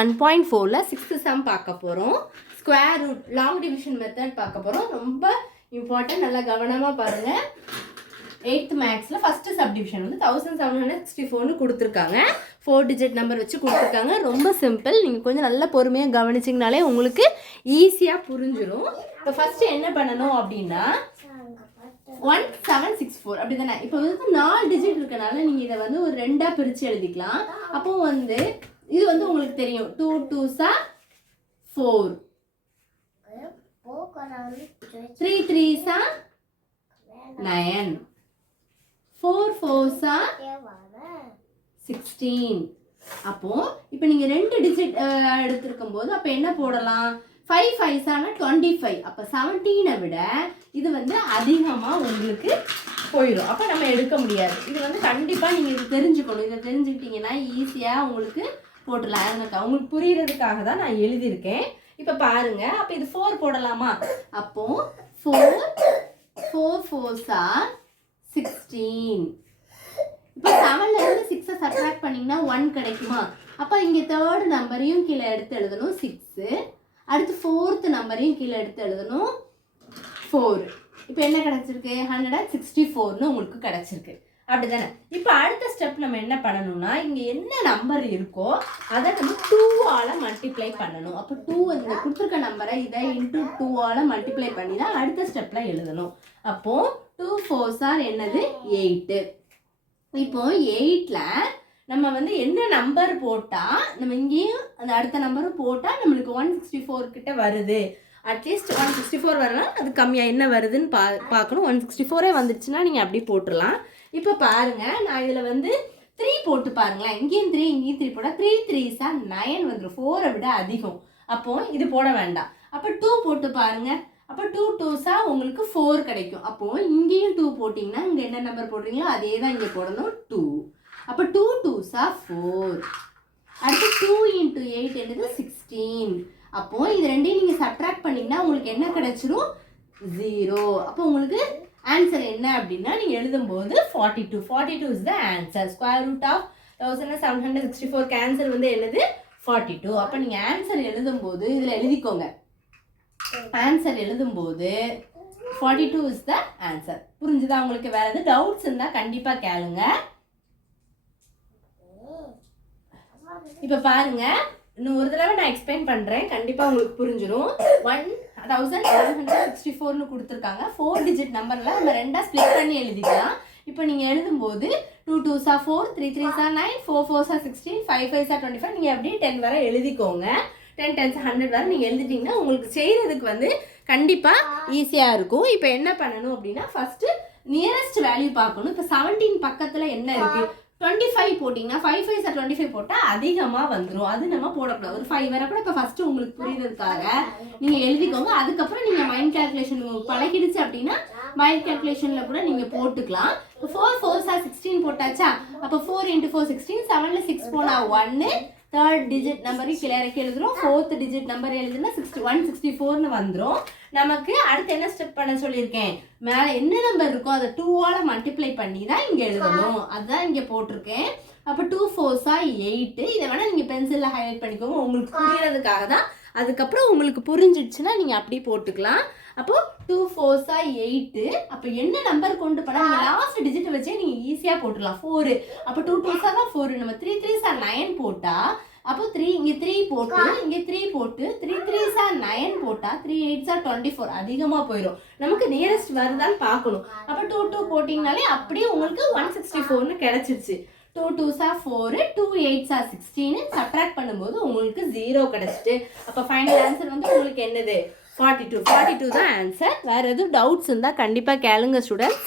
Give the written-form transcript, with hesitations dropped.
1.4ல 6th sum பார்க்க போகிறோம். Square root long division method பார்க்க போகிறோம். ரொம்ப இம்பார்ட்டன்ட், நல்லா கவனமாக பாருங்கள். 8th மேக்ஸில் ஃபஸ்ட்டு சப்டிவிஷன் வந்து 1764ன்னு கொடுத்துருக்காங்க. 4 டிஜிட் நம்பர் வச்சு கொடுத்துருக்காங்க. ரொம்ப சிம்பிள். நீங்கள் கொஞ்சம் நல்லா பொறுமையாக கவனிச்சிங்கனாலே உங்களுக்கு ஈஸியாக புரிஞ்சிடும். இப்போ ஃபஸ்ட்டு என்ன பண்ணணும் அப்படின்னா 1764 அப்படி தானே. இப்போ வந்து 4 டிஜிட் இருக்கனால நீங்கள் இதை வந்து ஒரு 2ஆக பிரித்து எழுதிக்கலாம். அப்போ வந்து இது வந்து உங்களுக்கு தெரியும். 2 2s are 4, 3 3s are 9, 4 4s are 16. அப்போ இப்போ நீங்க 2 டிஜிட் எடுத்துருக்கும் போது அப்போ என்ன போடலாம்? 5 5s are 25. அப்போ 17 விட இது வந்து அதிகமாக உங்களுக்கு போயிடும். அப்போ நம்ம எடுக்க முடியாது. இது வந்து கண்டிப்பாக நீங்கள் இது தெரிஞ்சுக்கணும். இதை தெரிஞ்சுக்கிட்டீங்கன்னா ஈஸியாக உங்களுக்கு போட்டுடலாம். உங்களுக்கு புரிகிறதுக்காக தான் நான் எழுதியிருக்கேன். இப்போ பாருங்க. அப்போ இது 4 போடலாமா? அப்போ 4 4s are 16. இப்போ 7லேருந்து 6 சப்ட்ராக்ட் பண்ணிங்கன்னா 1 கிடைக்குமா? அப்போ இங்கே 3rd நம்பரையும் கீழே எடுத்து எழுதணும் 6. அடுத்து 4th நம்பரையும் கீழே எடுத்து எழுதணும் 4. இப்போ என்ன கிடச்சிருக்கு? 164ன்னு உங்களுக்கு கிடச்சிருக்கு. அப்படி தானே. இப்போ அடுத்த ஸ்டெப் நம்ம என்ன பண்ணணும்னா, இங்கே என்ன நம்பர் இருக்கோ அதை நம்ம 2ஆல் மல்டிப்ளை பண்ணணும். அப்போ 2 இந்த கொடுத்துருக்க நம்பரை இதை இன்ட்டு 2ஆல் மல்டிப்ளை பண்ணி தான் அடுத்த ஸ்டெப்பில் எழுதணும். அப்போது 2 4s are என்னது? 8. இப்போ 8ல் நம்ம வந்து என்ன நம்பர் போட்டால் நம்ம இங்கேயும் அந்த அடுத்த நம்பரும் போட்டால் நம்மளுக்கு 164 கிட்ட வருது. அட்லீஸ்ட் 164 வரலாம். அது கம்மியாக என்ன வருதுன்னு பார்க்கணும். 164 வந்துடுச்சுன்னா நீங்கள் அப்படி போட்டுடலாம். இப்போ பாருங்கள், நான் இதில் வந்து 3 போட்டு பாருங்களேன். இங்கேயும் 3 இங்கேயும் 3 போட்டால் 3 3s are 9 வந்துடும். 4 விட அதிகம். அப்போது இது போட வேண்டாம். அப்போ 2 போட்டு பாருங்கள். அப்போ 2 2s are உங்களுக்கு 4 கிடைக்கும். அப்போது இங்கேயும் 2 போட்டிங்கன்னா இங்கே என்ன நம்பர் போடுறீங்களோ அதே தான் இங்கே போடணும் 2. அப்போ 2 2s are 4. அடுத்து 2 into 8 என்னது? 16. அப்போது இது ரெண்டையும் நீங்கள் சப்ட்ராக்ட் பண்ணிங்கன்னா உங்களுக்கு என்ன கிடைச்சிரும்? 0. அப்போ உங்களுக்கு ஆன்சர் என்ன அப்படின்னா நீங்கள் எழுதும்போது 42. 42 is the answer. Square root of 1764 cancel வந்து என்னது? 42. அப்போ நீங்கள் ஆன்சர் எழுதும்போது இதில் எழுதிக்கோங்க. ஆன்சர் எழுதும்போது 42 is the answer. புரிஞ்சுதா உங்களுக்கு? வேறு எதுவும் டவுட்ஸ் இருந்தால் கண்டிப்பாக கேளுங்க. இப்போ பாருங்க, இன்னும் ஒரு தடவை நான் எக்ஸ்பிளைன் பண்ணுறேன். கண்டிப்பாக உங்களுக்கு புரிஞ்சிடும். 1764ன்னு கொடுத்துருக்காங்க. 4 டிஜிட் நம்பரில் நம்ம 2ஆக ஸ்ப்ளிட் பண்ணி எழுதிக்கலாம். இப்போ நீங்கள் எழுதும்போது 2 2s are 4, 3 3s are 9, 4 4s are 16, 5 5s are 25. நீங்கள் அப்படியே 10 வரை எழுதிக்கோங்க. 10 10s 100 வரை நீங்கள் எழுதிட்டிங்கன்னா உங்களுக்கு செய்கிறதுக்கு வந்து கண்டிப்பாக ஈஸியாக இருக்கும். இப்போ என்ன பண்ணணும் அப்படின்னா ஃபஸ்ட்டு நியரஸ்ட் வேல்யூ பார்க்கணும். இப்போ 17 பக்கத்தில் என்ன இருக்குது? 25 போட்டிங்கன்னா 5 5s are 25 போட்டால் அதிகமாக வந்துடும். அது நம்ம போடக்கூடாது. ஒரு 5 வரை கூட இப்போ ஃபஸ்ட்டு உங்களுக்கு புரியுறதுக்காக நீங்கள் எழுதிக்கோங்க. அதுக்கப்புறம் நீங்கள் மைண்ட் கேல்குலேஷன் பழகிடுச்சு அப்படின்னா மைண்ட் கேல்குலேஷனில் கூட நீங்கள் போட்டுக்கலாம். இப்போ 4 4s are 16 போட்டாச்சா? அப்போ 4 into 4 16. 7ல் 6 போனால் 1. 3rd டிஜிட் நம்பரையும் கீழே இறக்கி எழுதுகிறோம். 4th டிஜிட் நம்பர் எழுதுனா 164ன்னு வந்துடும். நமக்கு அடுத்து என்ன ஸ்டெப் பண்ண சொல்லியிருக்கேன்? மேலே என்ன நம்பர் இருக்கோ அதை 2ஆல் மல்டிப்ளை பண்ணி தான் இங்கே எழுதணும். அதுதான் இங்கே போட்டிருக்கேன். அப்போ 2 4s are 8. இதை வேணால் நீங்கள் பென்சிலில் ஹைலைட் பண்ணிக்கோங்க. உங்களுக்கு புரியறதுக்காக தான். அதுக்கப்புறம் உங்களுக்கு புரிஞ்சிடுச்சுன்னா நீங்கள் அப்படி போட்டுக்கலாம். அப்போது 2 4s are 8. அப்போ என்ன நம்பர் கொண்டு போனால் நீங்கள் லாஸ்ட் டிஜிட்டை வச்சே நீங்கள் ஈஸியாக போட்டுடலாம். 4. அப்போ 2 2s are 4. நம்ம 3 3s are 9 போட்டால் அப்போ 3 இங்கே 3 போட்டு இங்கே 3 போட்டு 3 3s are 9 போட்டால் 3 8s are 24. அதிகமாக போயிடும். நமக்கு நியரஸ்ட் வருதான்னு பார்க்கணும். அப்போ 2 2 போட்டிங்கனாலே அப்படியே உங்களுக்கு 164ன்னு கிடச்சிருச்சு. 2 2s are 4, 2 8s are 16. Subtract பண்ணும்போது உங்களுக்கு 0 கிடச்சிட்டு. அப்போ ஃபைனல் ஆன்சர் வந்து உங்களுக்கு என்னது? 42. 42 தான் ஆன்சர். வேறு எதுவும் டவுட்ஸ் இருந்தால் கண்டிப்பாக கேளுங்க ஸ்டூடெண்ட்ஸ்.